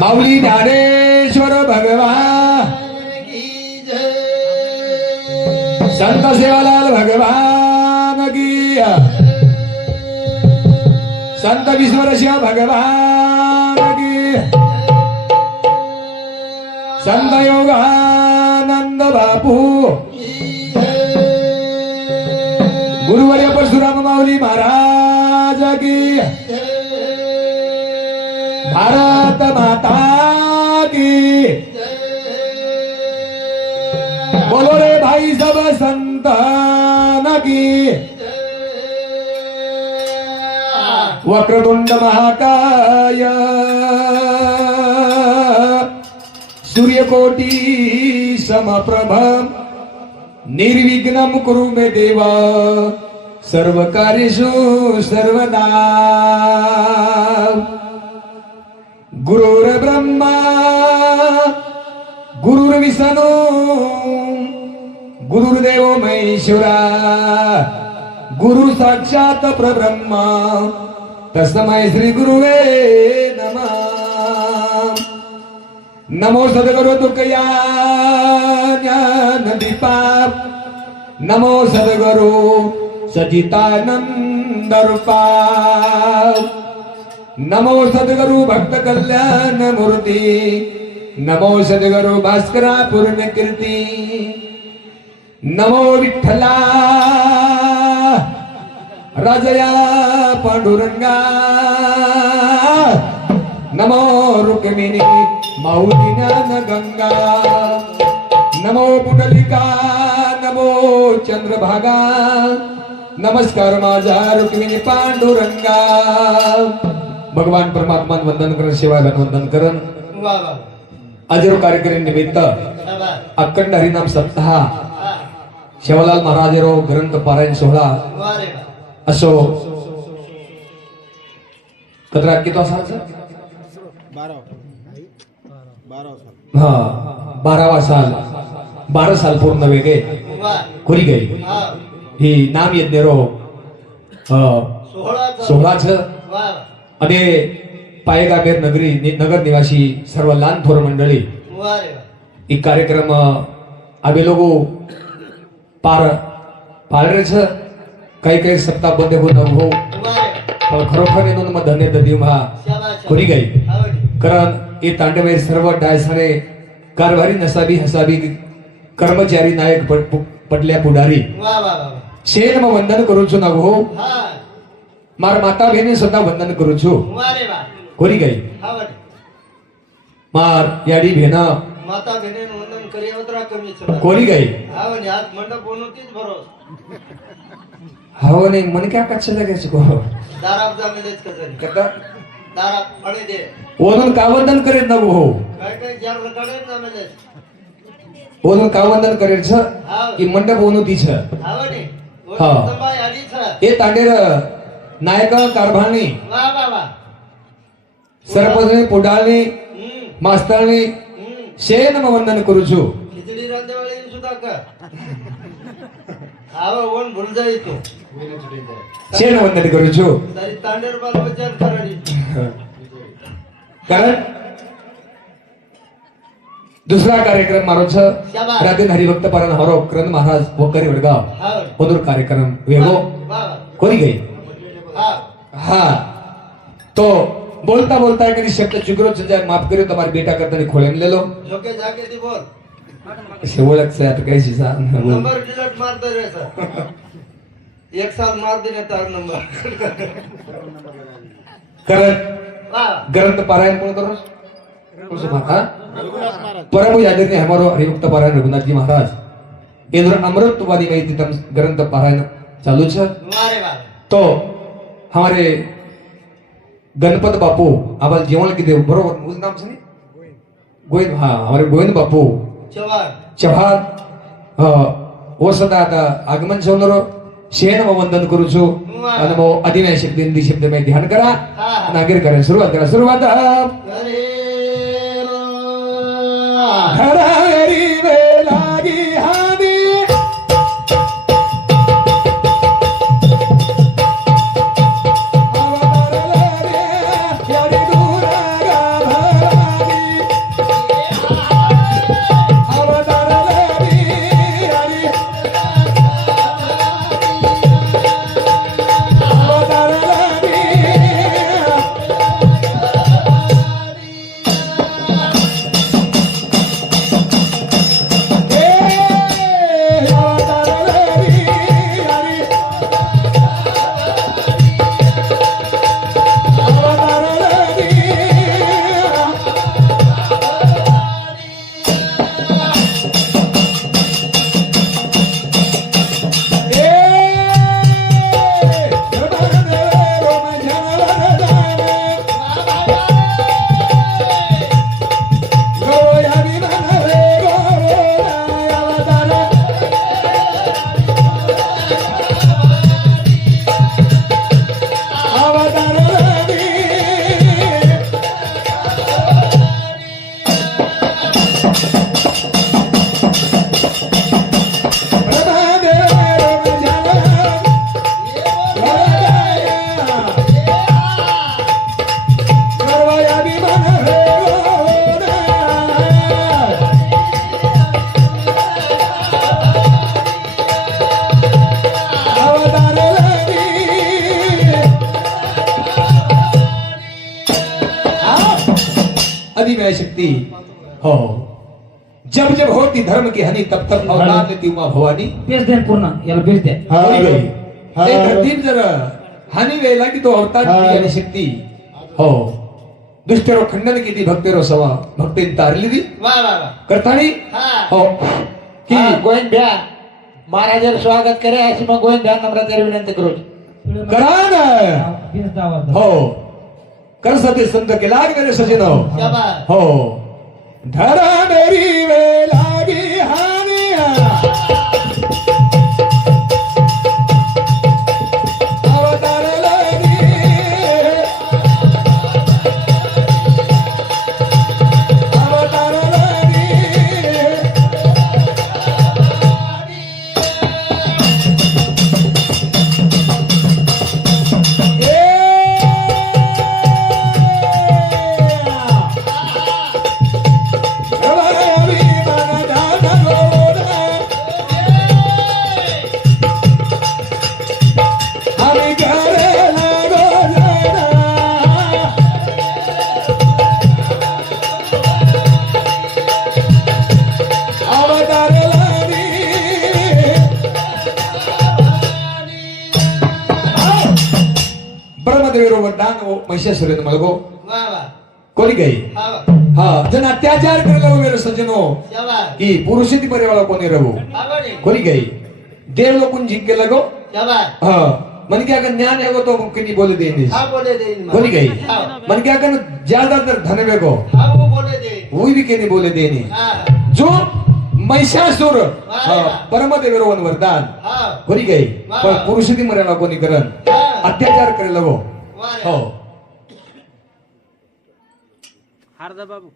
माऊली ज्ञानेश्वर भगवान संत सेवालाल भगवान की संत विश्वरसिंह भगवान की संत योगानंद बापू गुरुवर्य परशुराम माऊली महाराज की भारत माता की बोलो रे भाई सब संतान की वक्रतुंड महाकाय सूर्यकोटि समप्रभ निर्विघ्नं कुरु मे देव सर्व कार्येषु सर्वदा गुरुर्ब्रह्मा गुरुर्विष्णू गुरुर्देव महेश्वरा गुरु साक्षात परब्रह्मा तस्मै श्री गुरुवे नमः नमो सद्गुरु तुकया ज्ञानदीपा नमो सद्गुरु सच्चिदानंद रूपा नमो सद्गुरु भक्त कल्याण मूर्ती नमो सद्गुरु भास्करा पूर्ण कीर्ती नमो विठ्ठला राजया पांडुरंगा नमो रुक्मिणी माऊली ज्ञान गंगा नमो पुंडलिका नमो चंद्रभागा नमस्कार माझा रुक्मिणी पांडुरंगा भगवान परमात्मा वंदन करण सेवाला वंदन करण आजरो कार्यक्रम निमित्त अखंड हरिनाम सप्ताह शेवालाल महाराजरो ग्रंथ पारायण सोहळा असो कतरा किती असायचं 12वा साल 12 साल पूर्ण वेगे कोरी गई ही नाम यज्ञ रो 16 आणि पायगामेर नगरी नगर निवासी सर्व लहान थोर मंडळी एक कार्यक्रम आम्ही लोग पार पाळरेच काही काही सप्ताह बंद होत हो पण खरोखर येऊन मग धन्य दीव हा कोरी गई कारण ये तांडवे सर्व डायसाने कारभारी नसाबी हसाबी कर्मचारी नायक पटल्या पुढारी शेन मग वंदन करू छु ना हो मार माता बहिणी सुद्धा वंदन करू छु कोरी गई मार याडी भेना माता बहिणी वंदन करी उतरा कमी कोरी गई हावन हात मंडप बनवतीच भरोस हाव नाही मन क्या कच्छ लागायचं को दाराप जामेलेच कजरी कता दाराप आणि दे ओदन का वंदन करेत ना हो काय काय जार कडे जामेलेच ओदन का वंदन करेत छ की मंडप बनवती छ हावनी हा तंबाई आली छ ए तांडेर नायक कारभारणी वा वा वा सरपंचनी पुढारणी मास्तरणी शेन वंदन करू छु खिचडी रांदेवाळी सुद्धा का आवा ओन भूल जाई तो शेन वंदन करू छु तरी तांडेर बाल बचार कराडी कारण दुसरा कार्यक्रम मारो छ राधेन हरिभक्त पारायण हरो क्रन महाराज वकरी वडगाव पदूर कार्यक्रम वेगो कोरी गई हा तो बोलता बोलता है कभी शब्द चुकरो चल जाए माफ करो तुम्हारे बेटा करता नहीं खोले ले लो जोके जाके दी बोल से वो लग से तो कैसी सा नंबर डिलीट मार दे रे सर एक साल मार देने तार नंबर करत ग्रंथ पारायण कौन करो कौन सा हां परम यादव ने हमारो हरिभक्त पारायण रघुनाथ जी महाराज इधर अमृतवादी में तम ग्रंथ पारायण चालू छ तो हमारे गणपत बापू आम्हाला जेवण किती बरोबर मुझ नाम से गोविंद हाँ हमारे गोविंद बापू चव्हाण वो सदा आता आगमन सोनरो शेन वंदन करू छु आणि मग अधिमय शब्द हिंदी शब्द में ध्यान करा नागिर करा सुरुवात हरी वे लागी हादी अवतार रे यारी दूर गा भवानी अधिमय शक्ति हो जब जब होती धर्म की हानि तब तब अवतार लेती उमा भवानी बेस द्या पूर्ण याला बेस द्या होई गई ते धरतीत जर हानी वेळेला की तो अवतार आणि शक्ती हो दुष्टेरो खंडन केली भक्तेरो सवा भक्तीन तारली दी करतानी हो की गोविंद्या महाराजांचं स्वागत करे अशी मग गोविंद्या नम्रतेने विनंती करू करा ना बेस दावा हो कर सते संत के लाग मेरे सजनो हो धरा मेरी वे लागी हानिया अवतार लागी अवतार लागी ब्रह्मदेव वरदान महिषासुरन मलगो कोणी गई हा जन अत्याचार करला मेरे सज्जनो की पुरुषी परिवार कोणी रहो कोणी गई देव लोकून जिंके लगो हा मन क्या कर ज्ञान है वो तो मुमकिन ही बोले देने कोणी गई मन क्या कर ज्यादातर धन वेगो वो भी के नहीं बोले देने जो महिषासुर परमदेव वरदान कोणी गई पण पुरुषी मर्यादा कोणी करन अत्याचार करे लगो हो हार्दा बाबू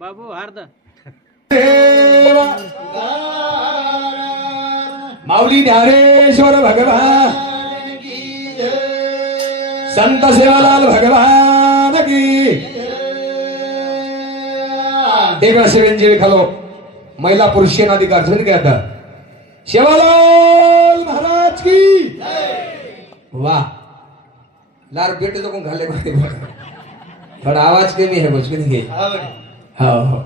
बाबू हार्दा माऊली ज्ञानेश्वर भगवान संत सेवालाल भगवान की एक वेळा सेवेंची खालो महिला पुरुष अधिकार समज क्या था सेवालाल महाराज की वाह लार बेटे तो घाले पण आवाज कमी है बचकन घे हो हो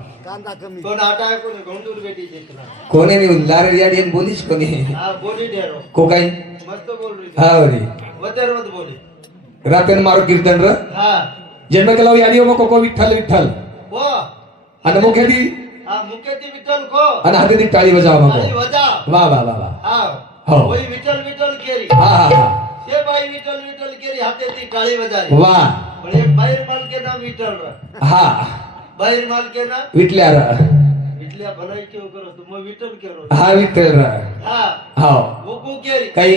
कोने नहीं लार याडी बोलीच कोने को काही हा रे रातन मारो कीर्तन र जन्म केला याडी मग को विठ्ठल विठ्ठल आणि मुख्याती आणि हाती टाळी बजाव मग वा वा वा वा हो विठ्ठल विठ्ठल केरी हा हा हा ते बाई विठ्ठल विठ्ठल केरी हाते ती टाळी बजाली वा पण एक बाहेर मालके नाम विठ्ठल र हा बाहेर मालके ना विठल्या र विठल्या भलाई केव करो तू मग विठ्ठल केरो हा विठ्ठल र हा हो बुकू केरी काही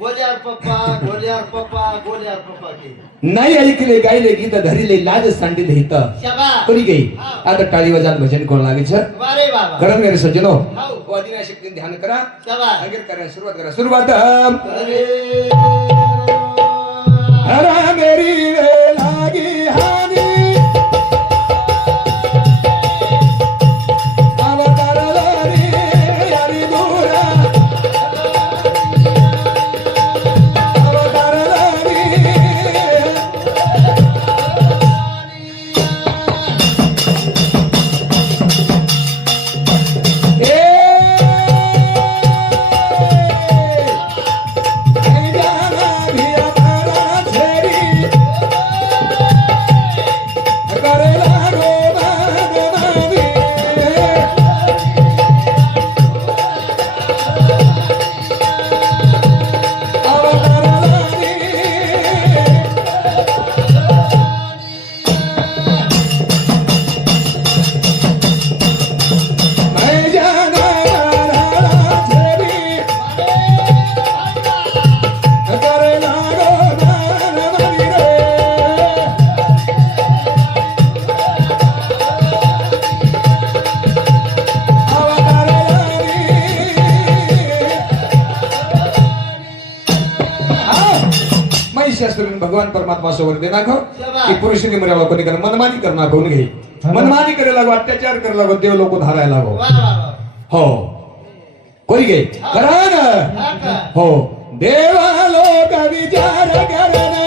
गोल्यार पप्पा गोल्यार पप्पा गोल्यार पप्पा केरी नाही ऐकले गायले गीत धरिले लाज सांडिले हित शाबास कोणी गई आता टाळी वाजवून भजन कोण लागे सर वारे बाबा करण मेरे सज्जनो हाऊ. वो अधिनाय शक्ती ध्यान करा शाबास अगर करा सुरुवात करा सुरुवात अरे हरा मेरी वे लागी हानी अवतार लारी यारी दूरा अवतार लारी महिषासुरन भगवान परमात्मा सोबत दे नाखो की पुरुषांनी मर्यादा कोणी कर मनमानी करना कोण घे मनमानी करे लागो अत्याचार करे लागो देव लोक धारायला लागो वा वा वा हो कोणी घे करा ना हा का हो देवा लोक विचार करन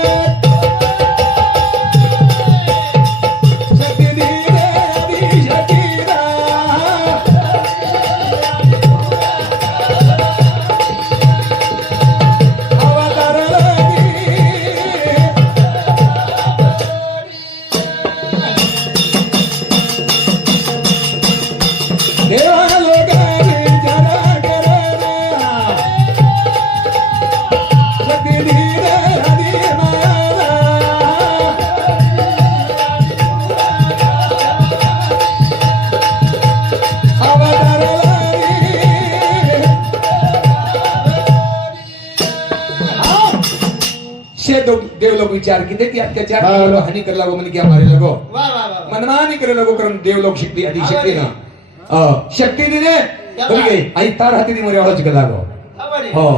शक्ती दिले लोग विचार किती ती अत्याचार हा. करे लगो, हानी कर लगो मन क्या मारे लगो वाह वाह वाह मनमानी करे लगो कारण देव लोग शक्ती आदि शक्ती ना शक्ती दिने बोल गई आई तार हाती ती मर्यादाच लागो आवडी हो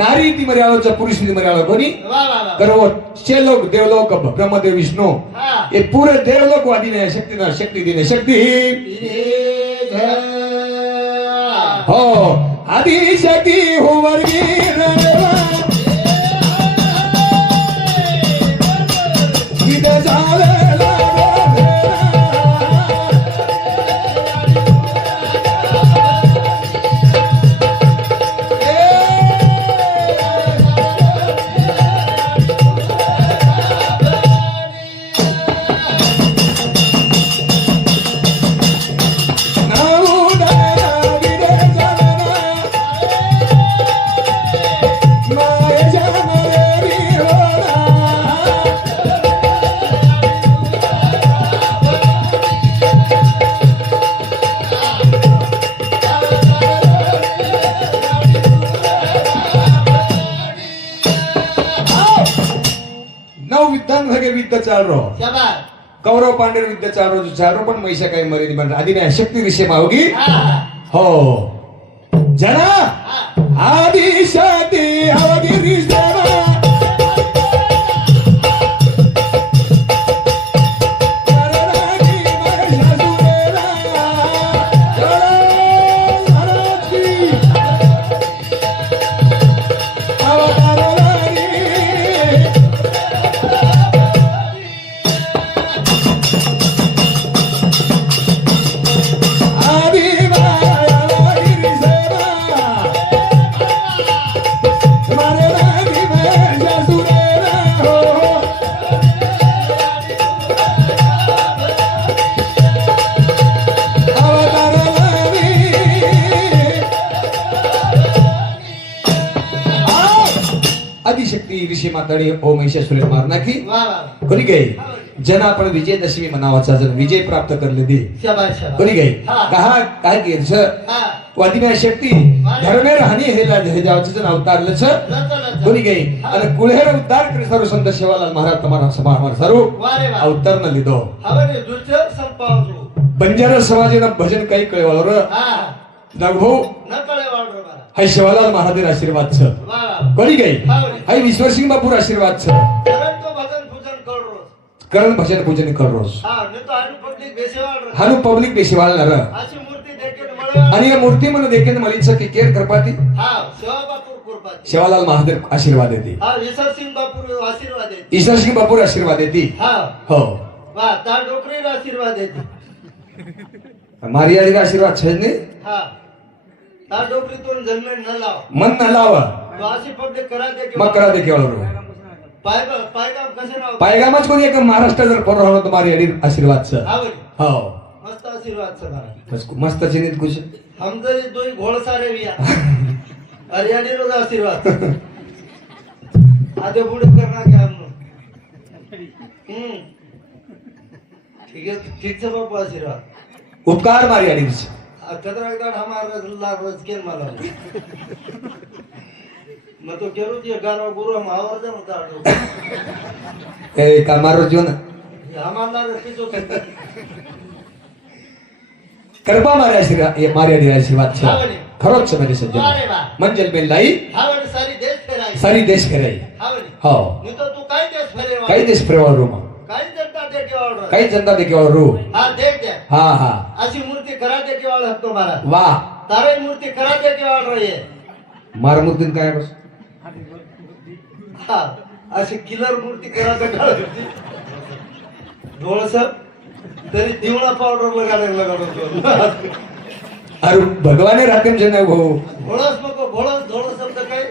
नारी ती मर्यादाचा पुरुष ती मर्यादा कोणी वाह वाह वाह करो छे लोग देवलोक ब्रह्मदेव विष्णु हाँ ये पूरे देवलोक वादी ने शक्ति ना शक्ति दिने शक्ति हो आदि शक्ति हो वर्गी गीत झाले विद्या चाल रहो शाबाश कौरव पांडव विद्या चाल रहो जो चारो पण मैसा काही मरेनी पण आदि ने शक्ती विषय मावगी हाँ हो जना आदि शक्ति अवधि रिश्तेमा आदिशक्ती ऋषी माताडी ओ महिषासुरे मारना की वाह वाह कोणी गई जन आपण विजयदशमी मनावाचा जण विजय प्राप्त करले दे शाबाश शाबाश कोणी गई हाँ कहा काय की छ हाँ वादिना शक्ती धर्मे राहणी हे जावचं जण अवतारलं छ लचा कोणी गई आणि कुळहेर उद्धार करे सर्व संत सेवालाल महाराज तुम्हारा समाज सर्व वाह रे वाह अवतार न लिदो हवने दुसर संपावलो बंजारा समाजेनं भजन काही कळवलं र हाँ नागभाऊ न कळे वाढ रे मारा हाय शिवालाल महाराज आशीर्वाद छ वाह वाह कोणी गई हवने हाय विश्वसिंह बापूर आशीर्वाद छ करन तो भजन पूजन कर रोज करण भजन पूजन कर रोज हाँ नहीं तो आनु पब्लिक बेसे वाढ रे हानु पब्लिक बेशिवाल नर अशी मूर्ती देखेन मळे आणि या मूर्ती म्हणून देखील मलिचं की केर करपाती हाँ सेवा बापूर कुरपाती शिवालाल महादेव आशीर्वाद देते हाँ विसर सिंह बापूर आशीर्वाद देते ईश्वर सिंह बापूर आशीर्वाद देते हाँ हो वाह ता डोकरी आशीर्वाद देते मारी आली का आशीर्वाद छे ने हाँ ता डोकरी तो जन्मे न लाव मन न लाव तो अशी पब्लिक करा दे के मग करा दे केवळ पायगाव कसे नाव पायगामच कोणी एक महाराष्ट्र जर पोर राहणं तुम्हारी आडी आशीर्वाद छ आवडी हो मस्त आशीर्वाद छ मारा मस्त चिनित कुछ हम जरी दोई घोड़ सारे विया हरियाणी रोज आशीर्वाद आधे बुढ़े करना क्या हम ठीक है ठीक से बापू आशीर्वाद उपकार मारी आडी कदरागदार हमारा रोज केन मला मैं तो कह रहा गारा गुरु हम आवर जा मत ए कामारो जीवन हमारा रस्ते जो कृपा मारी आशीर्वाद ये मारी आडी आशीर्वाद छ हावणे. खरोच मेरे वाह रे सज्जन वाह. मंजल में लाई हावड सारी देश फिराई सारी देश फिराई हावडी हो नहीं तो तू काय देश फिरे काही देश फिरवा रूम काय जनता देखे वाळ काही जनता देखील रू हाँ देख दे हा हा अशी मूर्ती करा देखे वाळ हत्तो महाराज वाह तारे मूर्ती करा देखे वाळ रही है मार मूर्तीन काय बस हाँ अशी किलर मूर्ती करा देखे डोळस तरी दिवळा पावडर लगाडतो अरे भगवाने राहते जे नाही भाऊ घोळस नको घोळस धोळस शब्द काय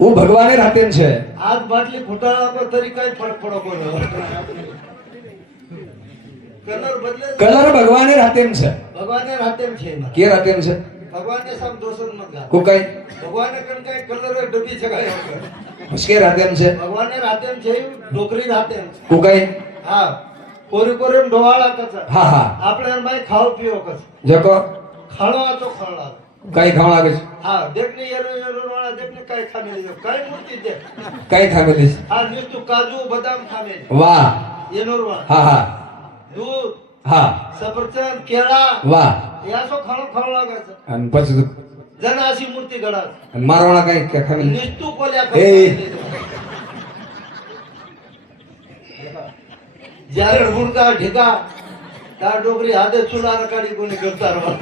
वो भगवाने राहते છે आज बाटली फुटाळा पर तरी काही फरक पडो कोण कलर बदले कलर भगवाने राहते છે भगवाने राहते छे ना के राहते છે भगवाने सब दोषन मत गा को काय भगवाने कन काय कलर डबी जगाय होतं उसके राहते છે भगवाने राहते छे डोकरी राहते को काय हा कोरी कोरी डोवाळा कच हा हा आपल्याला बाई खाऊ पिओ कच जको खाणो तो खाणला काही खावा लागे છે? હા દેખને યરો વાળા દેખને કઈ ખામે લીધો કઈ મૂર્તિ દે काही ખામેલી છે? હા નિસ્તુ કાજુ બદામ ખામે વાહ યનોર વાળા હા હા દૂધ હા સફરજન કેળા વાહ યાસો ખાણો ખાણો લાગે છે અને પછી જનાસી મૂર્તિ ગળા અને મારવાના કઈ ખામેલી નિસ્તુ કોલ્યા એ. જ્યારે ગુણકા ઢેકા તાર ડોકરી હાથે ચૂલા રકાડી કોને કરતા રહો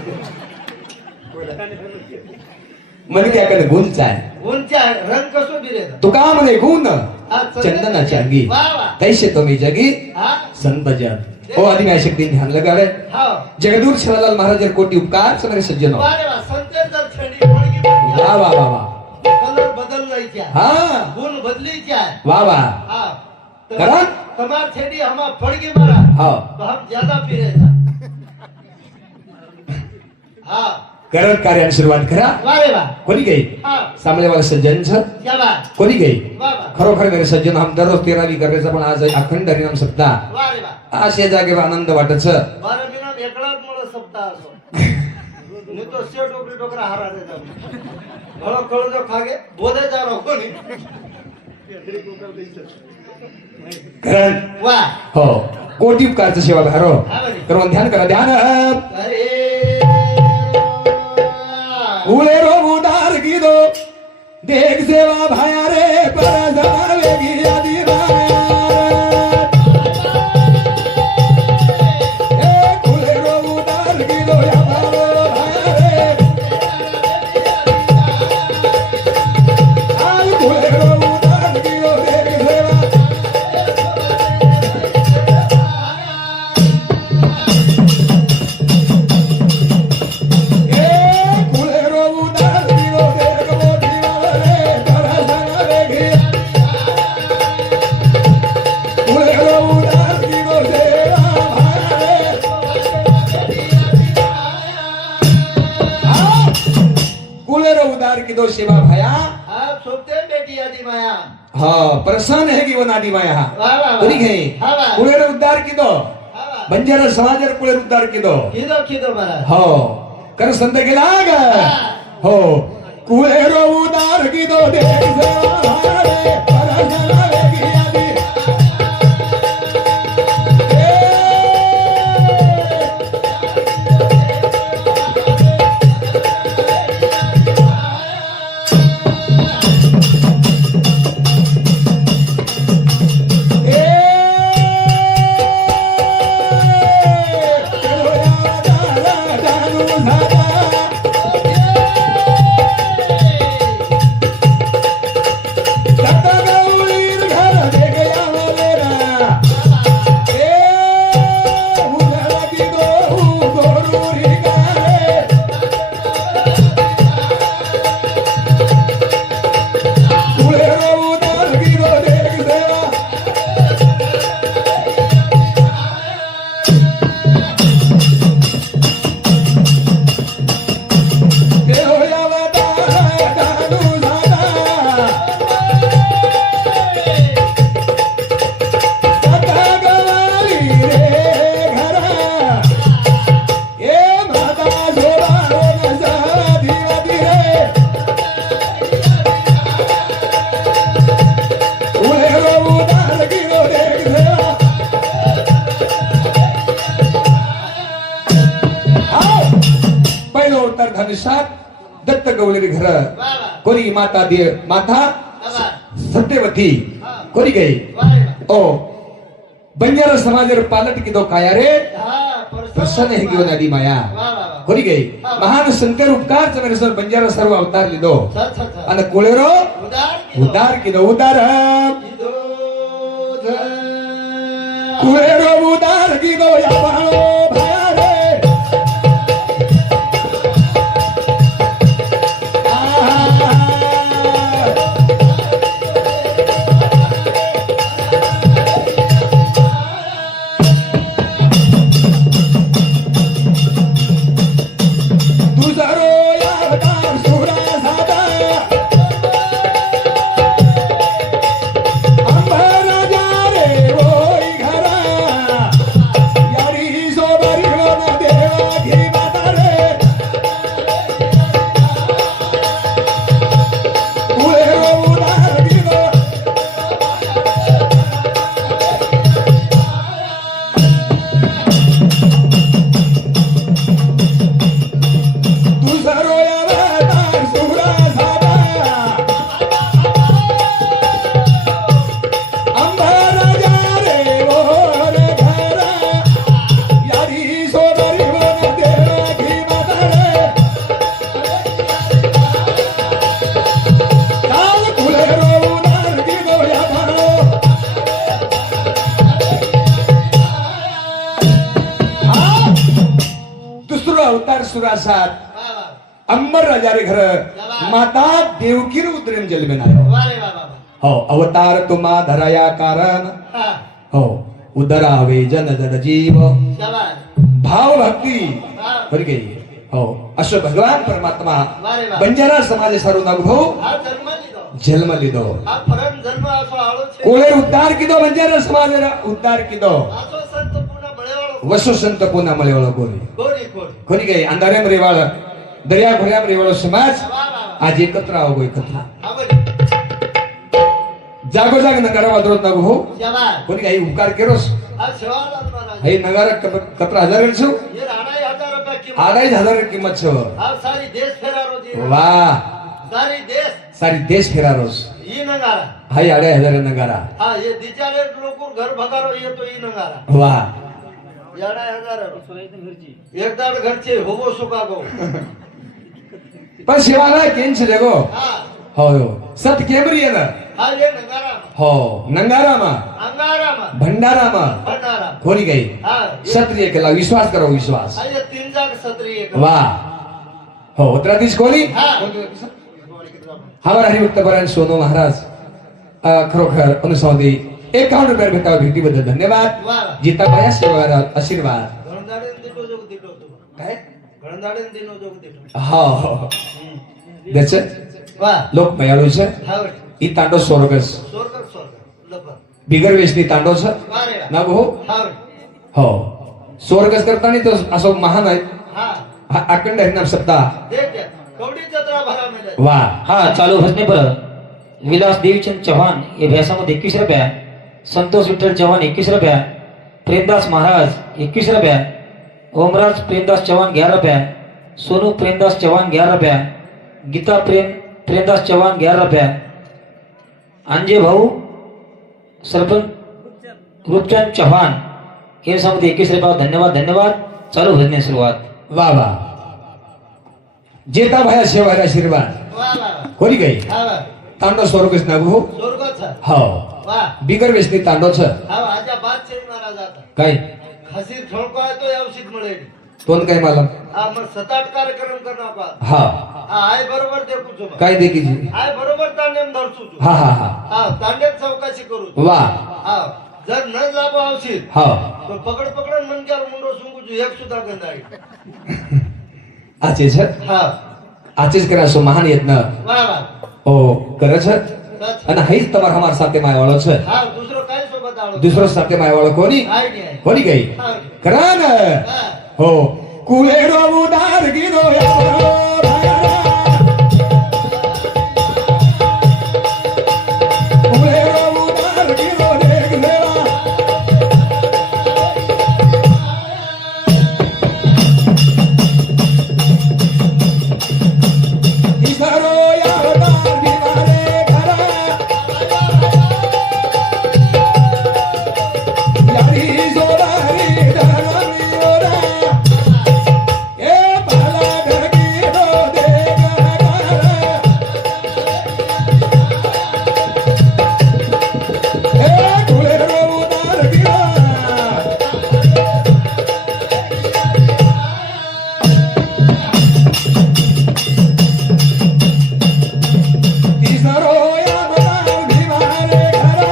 મને क्या करे गुण चाहे गुणच्या रंग कसो बी रेता तू का म्हणे गुण हा, चंदनाची अंगी वाह, वाह. तैसे तो मी जगी हा संत जन ओ आदि में शक्ति ध्यान लगावे हा जगदूर शिवलाल महाराज कोटी उपकार समरे सज्जनो वारे वा संते जर छडी पडगी वाह वाह वाह वाह कलर बदललाय क्या हाँ गुण बदली क्या वाह वाह हा तो करा? तमार छडी हमा पडगी मारा हाँ तो हम ज्यादा फिरे था हा करत कार्याने सुरुवात करा वारे वा कोणी गई हा सामने वाला सज्जन छ क्या बा कोणी गई वा वा खरोखर मेरे सज्जन हम दररोज 13 करायचं पण आज अखंड हरिनाम सप्ताह वारे वा अशा जागेवर आनंद वाटत छ मारे बिना एकलाच मला सप्ताह असो मी तो से डोकरी डोकरा हारा दे जाऊ घळो कळो जो खागे बोले जा रहो कोणी करण वा हो कोटी उपकारचं सेवा भारो हा बरी. करून ध्यान करा ध्यान अरे उले रो उदार की दो देख सेवा भाया रे पर जमावे की आदि माया ए उले रो उदार की दो या भारो भाया रे आई उले रो उदार की दो देख सेवा ए उले रो उदार की दो देख मोती वाले पर जमावे की उले रो उदार की दो सेवा भाया रे कुलेरो उदार की दो सेवा भया हा सोबते बेटी आदि माया हाँ प्रसन्न है कि वो नादी माया वा वा कोणी घे हा वा कुलेरो उद्धार की दो हा वा बंजारा समाजर कुलेरो उद्धार की दो किदो महाराज हो कर संत के लाग हो कुलेरो उद्धार की दो देख सेवा हारे प्रसन्न है कि आदि ए पहिलं उत्तर धनुष्यात दत्त गवळी घर वा वा कोणी माता दे माता हा वा सत्यवती हा कोणी गई वारे वा ओ बंजारा समाजर पालट की दो काया रे हा प्रसन्न है कि वो नदी माया वा वा वा कोणी गई महान शंकर उपकार मेरे सर बंजारा सर्व अवतार लिदो सर सर सर आणि कोळेरो उदार उदार की दो उदार किदो धर कुळेरो उदार की दो या बाळो भाया रे तुझरो या अवतार सुरा सादा अंबर जा रे ओई घरा यारी सो सुरासात वा वा अंबर राजारे घर माता देवकीर उतरेन जन्मेन आयो वा रे वा वा हो अवतार तुम्हा धराया कारण हा हो उदरावे जन जन जीव शाबास भाव भक्ती हा बरी गई हो असो भगवान परमात्मा वारे वा बंजारा समाज सारो नागभो हा जन्म લીધો जन्म લીધો આ ફરજ જન્મ આસો આળો છે કોળે ઉદ્ધાર કીધો બંજારા સમાજ ઉદ્ધાર કીધો આસો સંત પૂના બળેવાળો વસો સંત પુના મળેવાળો કોરી ગોરી ગોરી ખોરી ગઈ અંધારેમ રેવાળ દરિયા ભર્યામ રેવાળો સમાજ વા વા आज एकत्र આવો કોઈ એકત્ર હા બોલી जागो जाग नगारा वादरोत नागो हो શાબાસ कोणी काही उपकार केरोस આ સેવાલાલ મહારાજ हे नगारा कत्र हजार છો ये 2,500 રૂપિયા કિંમત 2,500 કિંમત છો આ સારી દેશ ફેરારો જી વાહ સારી દેશ सारी देश फेरारोस ઈ નગારા हाय 2,500 नगारा હા ये દિચારે લોકો ઘર ભગારો ये तो ઈ નગારા वाह 2,500 એક દાડ ઘર છે હોવો સુકા ગો पण शिवाला केंच देगो હા हो हो सत केमरी आहे ना હા ये નગારા हो नंगारामा અંગારામાં भंडारामा ભંડારા खोरी गई હા क्षत्रिय केला विश्वास करो विश्वास હા ये 3 જાગ ક્ષત્રિય वाह हो उत्तराधीश कोणी हा. हमारा हरिभक्त परायण सोनू महाराज खरोखर अनुसादी 51 रुपया भेटावा भेटीबद्दल धन्यवाद वा जिताबाया सेवा आशीर्वाद ગણદાડે દીટો જોગ દીટો તો काय ગણદાડે દીનો જોગ દીટો हो त्याचे વાહ लोक मयाळू છે હા ઈ તાંડો स्वर्गस સ્વર્ગ લબર बिगर वेशनी तांडो છે વારે ना हो હા हो स्वर्गस करताना तो असो महान आहे હા अखंड हरिनाम सप्ताह देख दे कवडी जत्रा भरा मेले वाह हा चालू भजने पर विलास देवीचंद चव्हाण या भ्यासामध्ये 21 रुपया, संतोष विठ्ठल चव्हाण 21 रुपया, प्रेमदास महाराज 21 रुपया, ओमराज प्रेमदास चव्हाण 11 रुपया, सोनू प्रेमदास चव्हाण 11 रुपया, गीता प्रेमदास चव्हाण 11 रुपया, अंजे भाऊ सरपंच रूपचंद चव्हाण हे सामध्ये 21 रुपया. धन्यवाद धन्यवाद. चालू भजने सुरुवात. वाह वाह जेता भाया सेवा आशीर्वाद વાહ વાહ कोणी गई હા વાહ तांडो स्वर्गस ना हो સ્વર્ગ છે हो વાહ बिगर वेशनी तांडो छ હા આજા બાદ છે મારા જાતા काय ખસીર ઠોળકો આય તો ઔષધ મળે तोन काय मला આ મર 7-8 કાર્યક્રમ કરના પા हा આ આય બરોબર देखू છો काय देखी जी આય બરોબર તાંડેમ ધરસું છું हा हा हा હા તાંડેમ ચૌકાશી કરું છું वाह હા જર ન લાભ ઔષધ हा તો પકડ પકડ મન ક્યાર મુંડો સુંગું છું એક સુધા ગંધાઈ आचे छ હા आचेच करा सो महान यत्न વાહ વાહ ओ करे छ સચ અને હૈ તમાર हमार साथे माय वाळो छ હા દૂસરો કાઈ સોબત આળો दुसरो साथे माय वाळो कोणी આઈ નહીં આઈ कोणी गई હા करा ना હા हो कुळेरो उदार गिरो यावरो भायरा कुळेरो उदार गिरो देख लेवा इसरो यावदार बिमारे घरा यारी जोदारी धरणी ओरा ए भला ढगी रो दे गहरा ए कुळेरो उदार गिरा इसरो यावदार बिमारे घरा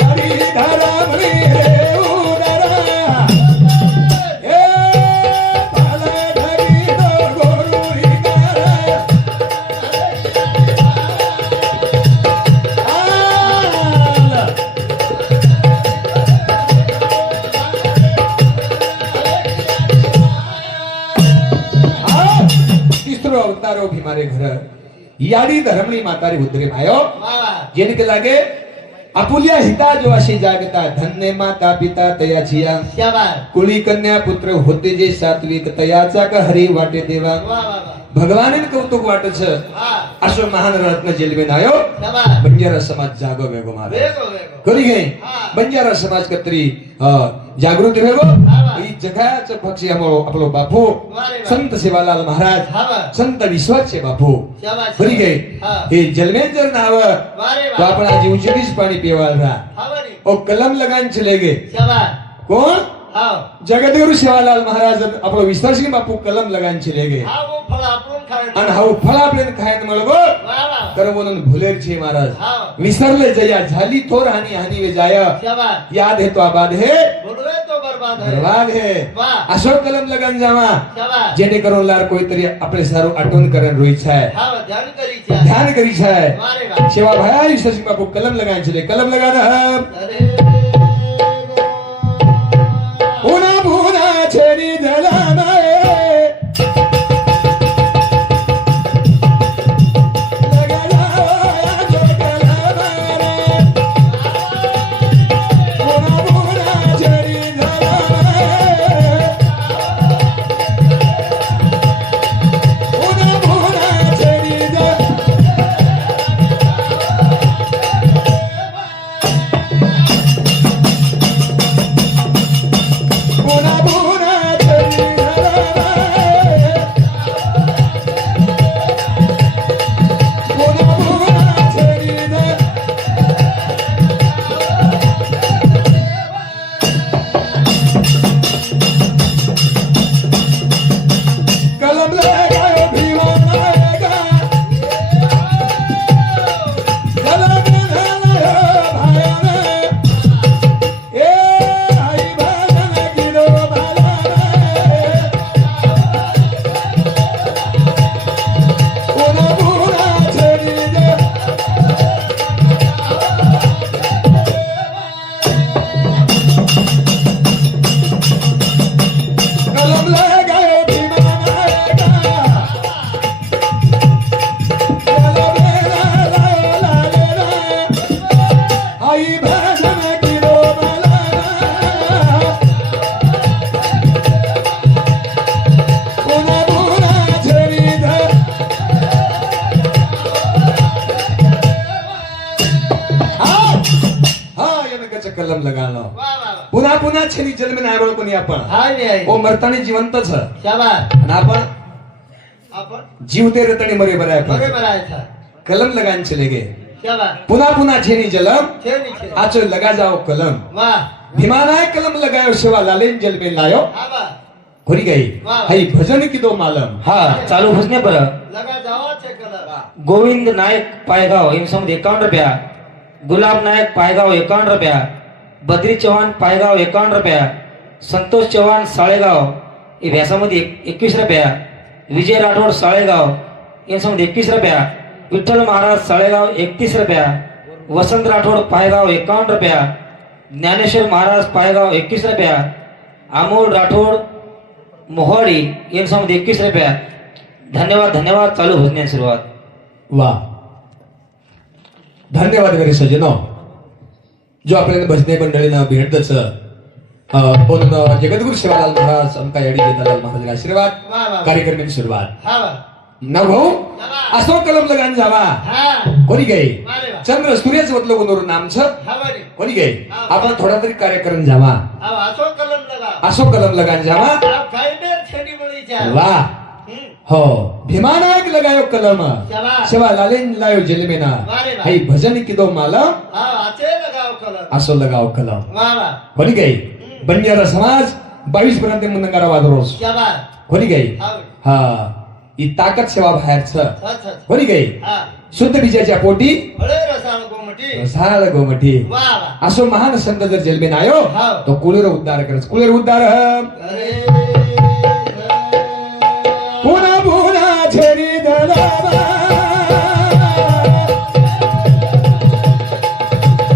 यारी धरणी रे उदरा ए भला ढगी रो गोरुरी गरा आला तिसरो अवतारो भी मारे घर याडी धरमणी मातारी उद्रे मायो વાહ વાહ जेने के लागे आपुल्या हिता जो अशी जागता धन्य माता पिता तया छिया શાબાશ कुळी कन्या पुत्र होते जे सात्विक तयाचा का हरी वाटे देवा વાહ વાહ વાહ भगवान कौतुक वाटच હા असो महान रत्न जेलवेन आयो શાબાશ बंजारा समाज जागो वेगो मारे વેગો વેગો करी गई हा. बंजारा समाज कत्री जागृती वेगो हा. ई जगाच पक्षी आपलो बापू वारे वा. संत सेवालाल महाराज हा वा. संत विश्वाचे बापू શાબાશ करी गई हा. हे जलमेन जर नाव વારે तो વાહ आपण आज उचलीच पाणी पिवाल रहा ખાવાની ओ कलम लगान चले गए શાબાશ कोण हाँ जगतगुरु सेवालाल महाराज આપણો વિસ્તારસિંહ બાપુ કલમ લગાન ચલે ગયે हाँ वो फल आपण खाय અને હાઉ ફળ આપણે ખાઈને મળગો वाह वाह કરવોનો ભૂલેર છે મહારાજ हाँ વિસરલે જયા झाली थोर हानी हानी वे जाया शाबाश याद है तो आबाद है बोलवे तो बर्बाद है बर्बाद है वाह अशोक कलम लगान जावा शाबाश જેને કરો લાર કોઈ તરી આપણે સારું આટોન કરે રોઈ છે हाँ ध्यान करी छा ध्यान કરી છે मारे वाह સેવા ભાઈ વિસ્તારસિંહ બાપુ કલમ લગાન ચલે કલમ લગાના अरे ઉના ભૂના છેરી દલાના कलम लगायो भीमा आएगा कलम लगायो भाया ने ए आई भजन गिरो भला उना बुना छेड़ी दे कलम लगायो भीमा आई भजन गिरो बुना बुना छेड़ी दे हाँ ये मैं कच्चा कलम लगा लो वाह वाह पुन्हा पुन्हा छेनी जन्म नाही बळ कोणी आपण हाय नाही ओ मरतानी जिवंतच आहे. शाबाश आणि आपण आपण जीवते रतनी मरे बरे आपण बरोबर आहे था कलम लगान चले गए शाबाश पुन्हा पुन्हा छेनी जलम छेनी छे आचो लगा जाओ कलम वाह भीमानाय कलम लगायो सेवा लालेन जल में लायो हाँ वाह घोरी गई वाह. हई भजन की दो मालम हा चालू भजने बरं लगा जावा छे कलर गोविंद नायक पायगाव यांच्यामध्ये 51 रुपया गुलाब नायक पायगाव 51 रुपया बद्री चव्हाण पायगाव 51 रुपया संतोष चव्हाण साळेगाव या व्यासामध्ये 21 रुपया विजय राठोड साळेगाव यांच्यामध्ये 21 रुपया विठ्ठल महाराज साळेगाव 31 रुपया वसंत राठोड पायगाव 51 रुपया ज्ञानेश्वर महाराज पायगाव 21 रुपया अमोल राठोड मोहवाडी यांच्यामध्ये 21 रुपया धन्यवाद धन्यवाद चालू भजण्याची सुरुवात वाह धन्यवाद मेरे सजनो जो आपल्याला भजने मंडळीनं भेटदच पण जगद्गुरु सेवालाल महाराज आमका याडी देतालाल महाराज आशीर्वाद वाह वाह कार्यक्रमाची सुरुवात हाँ वाह ना भाऊ असो कलम लगान जावा हाँ कोणी गई मारे वाह चंद्र सूर्यच वतलो गुणवरून नामचं हाँ वारी कोणी गई आपण थोडा तरी कार्यक्रम जावा हाँ आसो कलम लगा असो कलम लगान जावा आप खाइबे छेनी बड़ी छे वाह हो भीमानायक लगायो कलम शाबाश सेवा लालेन लायो जेलमेना वारे वाह हई भजन की दो मालम हाँ आचे लगाओ कलर असो लगाओ कलम वाह वाह कोणी गई बंजारा समाज 22 पर्यंत मुनंगारा वादरोस शाबाश कोणी गई हाँ हा ही ताकद सेवा बाहेरच अच्छा कोणी गई हाँ शुद्ध बीजाच्या पोटी बड़े रसाळ गोमटी साळ गोमठी वाह वाह असो महान संत जर जेलमेन आयो हा. तो कुळेर उद्धार करस कुळेर उद्धार अरे पुन्हा पुन्हा छेरी दलावा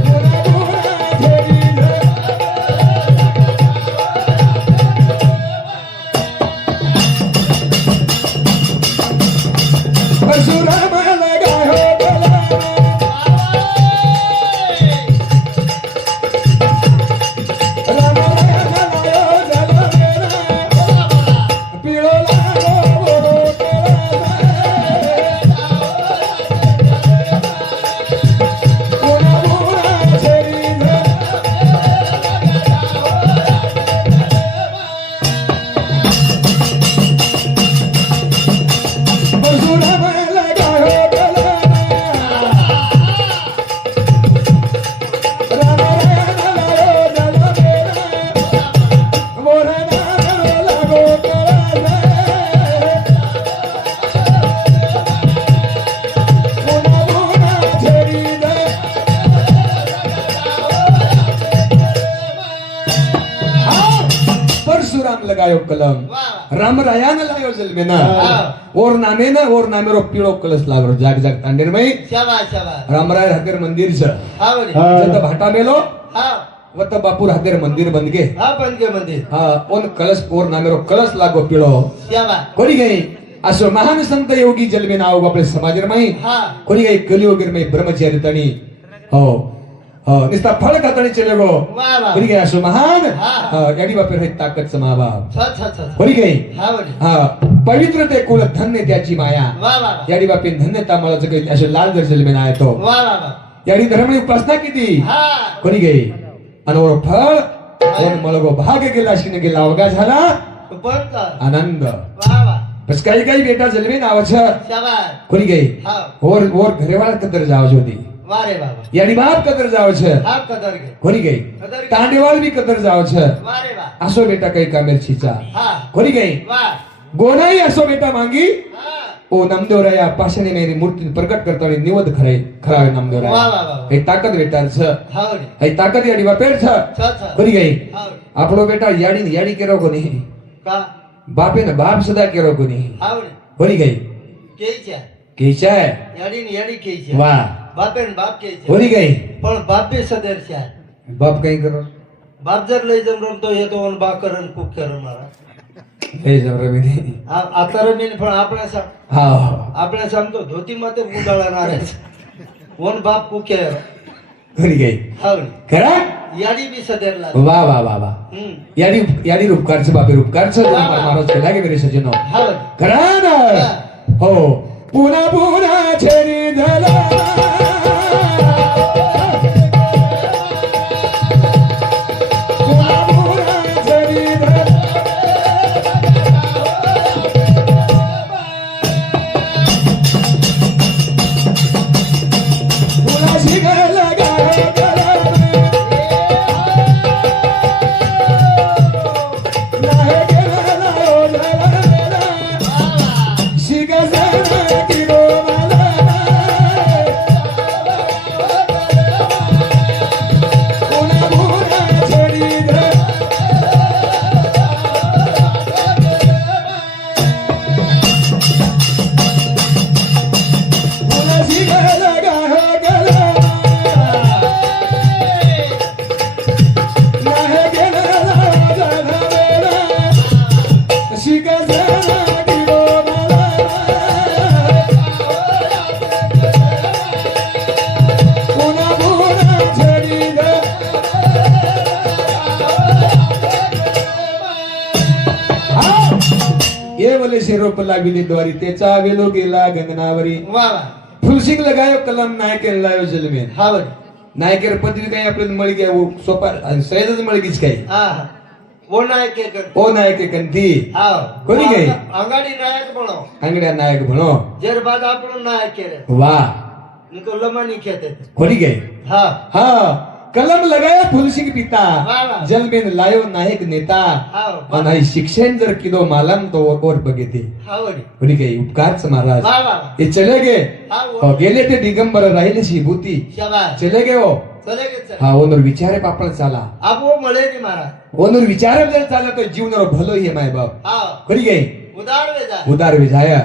पुन्हा पुन्हा छेरी परशुराम लगायो कलम राम लगायो जलमेना नाम लगायो कलम वाह राम रायान लायो जलमे ना हाँ। और नामे रो पीळो कलश लागरो जाग जाग तांडेर मई शाबाश शाबाश रामराय हातेर मंदिर छ हा बरी जत भाटा मेलो हा वत बापूर हातेर मंदिर बंद गे हा बन के मंदिर हा ओन कलश और नामेरो कलश लागो पीळो शाबाश कोणी गई असो महान संत योगी जलमे नाव आपले समाजर मई हा कोणी गई कलियोगीर मई ब्रह्मचारी तणी हो हो निस्ता फळ खातणी चले गो वाह वाह कोणी गई असो महान हा। याडी बापेर है ताकद समावा छ छ छ कोणी गई हा बरी हा पवित्र ते कुल धन्य त्याची माया वाह वाह याडी बापेन धन्यता मला काही असे लाल जर जलमे ना येतो वाह वाह याडी धर्मनी उपासना किती हा कोणी गई अनवर फळ कोण मळगो भाग गेला शिने गेला अवघा झाला पण कर आनंद वाह वाह बस काही बेटा जलमे नाव छ शाबाश कोणी गई हा और घरेवाळा कदर जाव जोदी वाह रे बाबा याडी बाप कदर जाव छ हा कदर घे कोणी गई कदर घे तांडेवाल भी कदर जाव छ वाह रे वाह असो बेटा काही कामेर छिचा हा कोणी गई वाह गोनाई असो बेटा मांगी हा ओ नामदेवराया पाशाने मेरी मूर्ती प्रकट करता निवद खरावे वाह नामदेवराया वाह वाह हे ताकद बेटा छ हा बरी हे ताकद याडी बापेर छ छ छ कोणी गई हा आपलो बेटा याडी याडी केरो कोणी का बापे न बाप सदा केरो कोणी हा बरी कोणी गई केच्या केचाय याडी केच्या वाह बापेन बाप केच्या कोणी गई पण बापे सदर છે बाप काही करो बाप जर लय जमरून तो येतो आणि बा करण कुक करण मारा हे जमरमिनी आता रमीन पण आपल्या सांग हा आपल्या सांगतो धोती माते उडाळणार आहे ओन बाप कुक आहे कोणी गई हा खरा याडी बी सदरला वा वा वा वा याडी याडी रूपकारचं बापे रूपकारचं महाराज केला गे मेरे सजनो हा खरा ना हो पुन्हा पुन्हा छेरी झाला पुन्हा पुन्हा छेरी झाला पुन्हा शिकायला गाय गळा नाही गेला ओ झाला शिकायला किरो मला पुन्हा पुन्हा छेडी झाला पुन्हा शिकायला गाय गळा नाही गेला झाला वेळा शिकायला किरो मला पुन्हा पुन्हा छेडी ये बोले शेरोप लागली द्वारी त्याचा वेलो गेला गगनावरी वा वा फुलसिंग लगायो कलम नायकेर लायो जलमेन हा बरी नायकेर पदवी काही आपल्याला मळगी आहे, वो सोपा सहजच मळगीच काही हा हा वो नायक के कर ओ नायके कंती हा कोणी गई? अंगाडी नायक बनो अंगड्या नायक म्हणो जर बाद आपण नायक केले वा निको लमनी खेते कोणी गई हा हा कलम लगाया फुलसिंग पिता वा वा जलमेन लायो नायक नेता हा आणि शिक्षण जर किलो मालम तो और बघेते हा बरी कोणी गई उपकारच महाराज वा वा हे चले गे हा हो, गेले ते दिगंबर राहिले शिभूती शाबाश चले गे हो चले गे चल हा ओनर विचारे पापण चाला आप वो मळे नी मारा ओनर विचारे जर चाला तो जीवनावर भलो ही माय बाप हा कोणी गई उदार वे जा उदार विजाया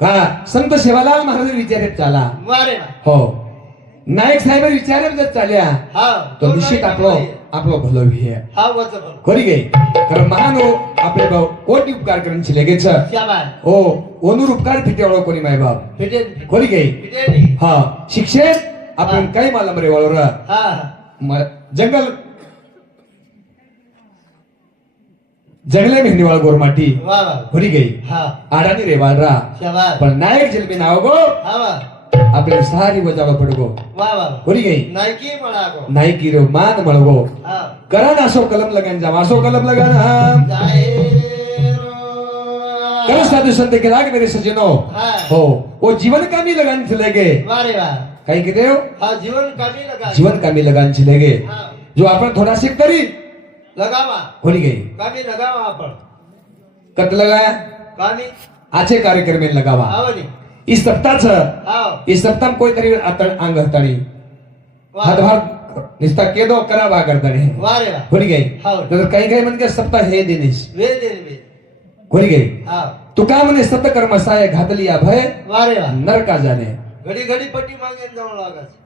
का संत सेवालाल महाराज विचारे चाला मारे ना हो नायक साहेब विचारे जर चाल्या हा तो निश्चित आपलो आपलो भलो भी है हा वच बोल कोणी गई कारण महान हो आपले भाऊ कोटी उपकार करून लगेच शाबाश हो ओनूर उपकार फिटेवळो कोणी माय बाप फिटे कोणी गई फिटे नी हा शिक्षण आपण काही मालम रे वाळोरा हा जंगल जंगले में निवाळ गोरमाटी वा वा कोणी गई हा आडानी रे वाळरा शाबाश पण नायक जलमी नाव गो हा वा आपले सारी वजावा पडगो वा वा कोणी गई नायकी म्हणा गो नायकी रे मान मळगो हा करा असो कलम लगान जा असो कलम लगान जाए कर साधु संत के लाग मेरे सजनो हा हो वो जीवन कामी लगान चले गए वारे वा काही किती हो हा जीवन कामी लगा जीवन कामी लगान चले गए हा जो आपण थोडा शिक तरी लगावा कोणी गई कामी लगावा आपण कत लगाया कामी आचे कार्यक्रम में लगावा आवनी इस सप्ताह हा इस सप्ताह में कोई तरी अंग हताणी हातभार निस्ता केदो करा बा करता रे वा रे वा कोणी गई हाव. तर काही काही म्हणजे सप्ताह हे दिनेश वेद दे वेद कोणी गई हा तू का म्हणे सतकर्म साय घातली भय वा रे वा नरका जाने घडी घडी पट्टी मागे जाऊन लागायचं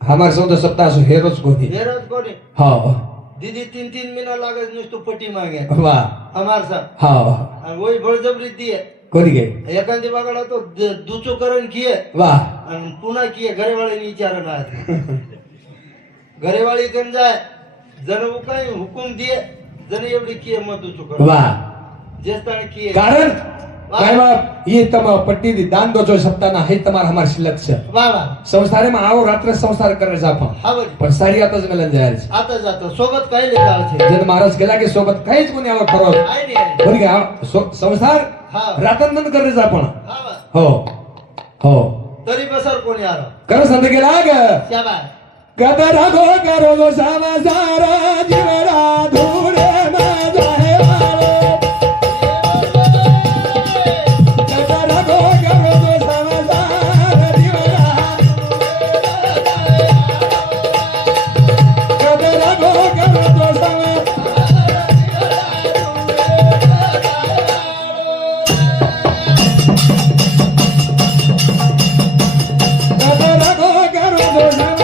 हमार सौदा सप्ताह सो हेरोज कोणी बेरोज कोणी हा दीदी 3-3 महीना लागायचं नुसतं पट्टी मागे वा हमार सा हा आणि वही बळजबरी दिए कोणी गई एखादी बागडा तो दुचोकरण किए वा आणि पुन्हा किए घरेवाळीने विचारण आहे घरेवाळी कन जाय जण काही हुकुम दिए जण एवढी किए मग दुचोकरण वा जेस्ताने किए कारण काय बाप ये तम पट्टी दी दान दो जो सप्ताह है तमार हमार शिलक से वा वा संसारे में आओ रात्र संसार करे जापा हा बघ पण सारी आताच मिलन जायच आता जातो सोबत काय लेखाचे जन महाराज गेला की सोबत काहीच कोणी आवर खरो आहे नाही कोणी का संसार हा रातंदन करे जापण हा वा. हो हो तरी बसर कोणी आलं कर संत गेला ग शाबास कदर गो करो गो सारा जीवरा धूरे माझा हे वारो कदर गो करो गो सारा जीवरा कदर गो करो गो सारा कदर गो करो गो सारा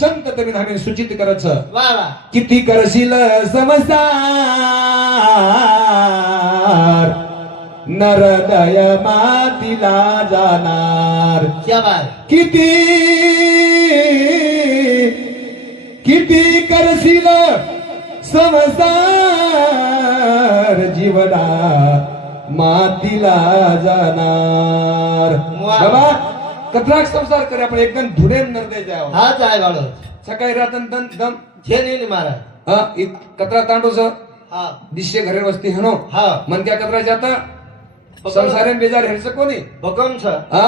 संत तरी आम्ही सूचित करायचं वा वा किती करशील समजदार नरदय मातीला जाणार शाबास किती किती करशील समजदार जीवना मातीला जाणार वा. बाबा कतराक संसार करे आपण एकदम धुडे नरदय जाव हाच आहे बाळ सकाळी रातन दम दम छेनी महाराज हा कतरा तांडोस हा दिशे घरे वस्ती हनो हा मन क्या कतरा जाता संसारे बेजार हेरस कोणी हुकम छ हा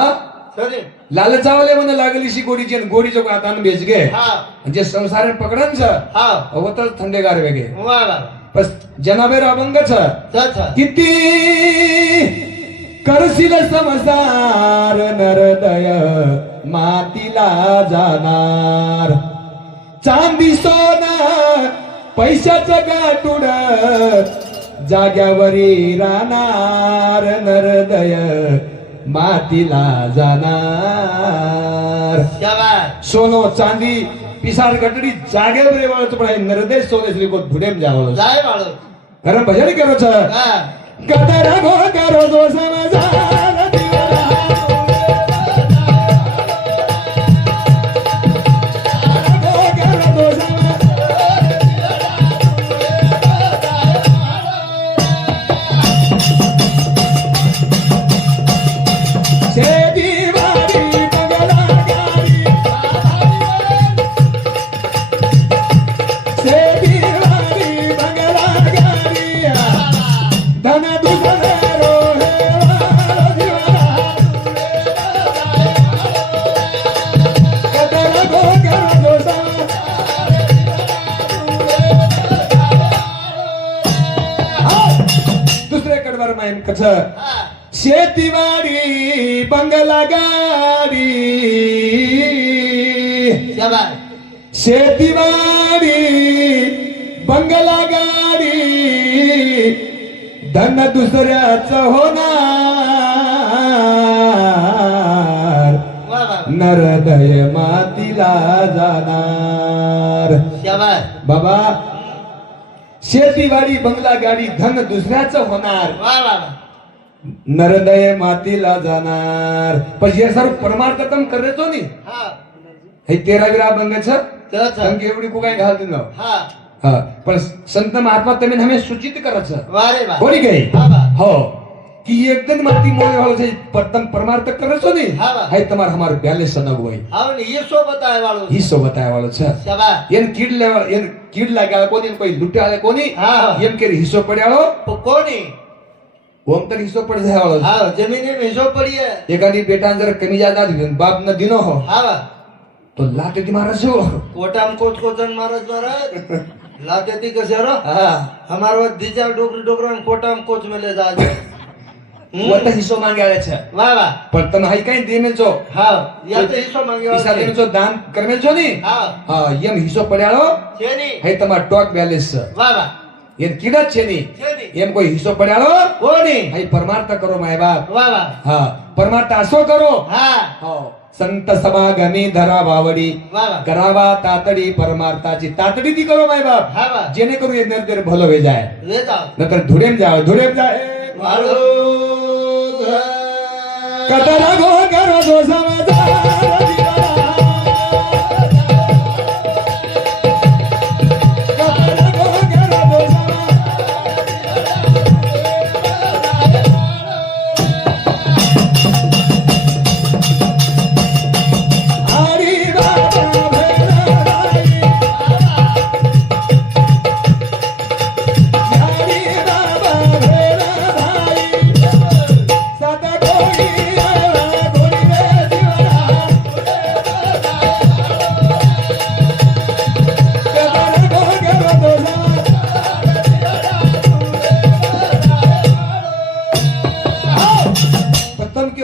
सरी लालचावले म्हणे लागलीशी गोडीची आणि गोडीचं हातान बेच गे हा म्हणजे संसारे पकडन छ हा अवतर थंडेगार वेगे वा वा बस जनाबेर अभंग छ छ किती करशील समजदार नरदय मातीला जाणार चांदी सोनं पैशाचं गाठुड जाग्यावरी राहणार नरदय मातीला जाणार शाबास सोनो चांदी पिसार गटडी जाग्यावर वाळत पण नरदय सोने को धुडेम जावळ जाय बाळ कारण भजन करो छ हा कदर गो करो गो समजार दिवरा गो करो गो शेतीवाडी बंगला गाडी शेतीवाडी बंगला गाडी धन दुसरे रोहे कदर गो करो गो दुसरे कडवर मायन कस शेतीवाडी बंगला गाडी शाबास शेतीवाडी बंगला गाडी धन दुसऱ्याच होणार वा वा नरदय मातीला जाणार शाबास बाबा शेतीवाडी बंगला गाडी धन दुसऱ्याच होणार वा वा नरदय मातीला जाणार पण हे सर्व परमार्थतम करायचो नी हा हे 13 विरा बंगाच छ तच तंकी एवढी को काय घालते ना हा हा पण संत महात्मा તમે हमें सूचित करायचं वारे वा कोणी काही हा बा हो कि एकदम माती मोले वालो છે પરતમ પરમાર્થ કરો છો ને હા બા. હાય તમાર હમાર બેલેન્સ સનગ હોય આવને ये सो बताय वाळो હિસ્સો બતાવવા વાળો છે શાબાશ એન કીડ લેવા એન કીડ લાગ્યા કોની ને કોઈ લૂંટ્યા કોની હા હા એમ કે હિસ્સો પડ્યાળો કોની ઓમ તો હિસ્સો પડી જાય વાળો હા જમીને મેજો પડીએ એકાદી બેટા જરા કમી જાત બાપ ન દીનો હો હા બા તો લાતે થી મારે છો कोटाम कोच कोचन महाराज महाराज लाते थी कसे रो હા हमारो दीजा डोकरी डोकरा कोटाम कोच में ले जा વત હિસ્સો માંગ્યા છે वाह वाह પણ તમે હાઈ કઈ દેમે છો हाँ या तो हिस्सो मांगे પૈસા દેમે છો દાન કરમે છો ને हाँ હા એમ હિસ્સો પડ્યાળો छेनी હાઈ તમાર ટોક બેલેન્સ છે वाह वाह એમ કીડા જ છે ની छेनी એમ કોઈ હિસ્સો પડ્યાળો कोनी હાઈ પરમાર્થ કરો માય બાપ वाह वाह હા પરમાર્થ આસો કરો हाँ हो संत समागमी धरा वावडी वाह वाह करावा तातडी परमार्थाची तातडी ती करो माय बाप हाँ वाह जेणेकरून हे नरदेर भलो वे जाय ले जाओ नंतर धुरेम जाय वाळो कतरा गो करो दो समजा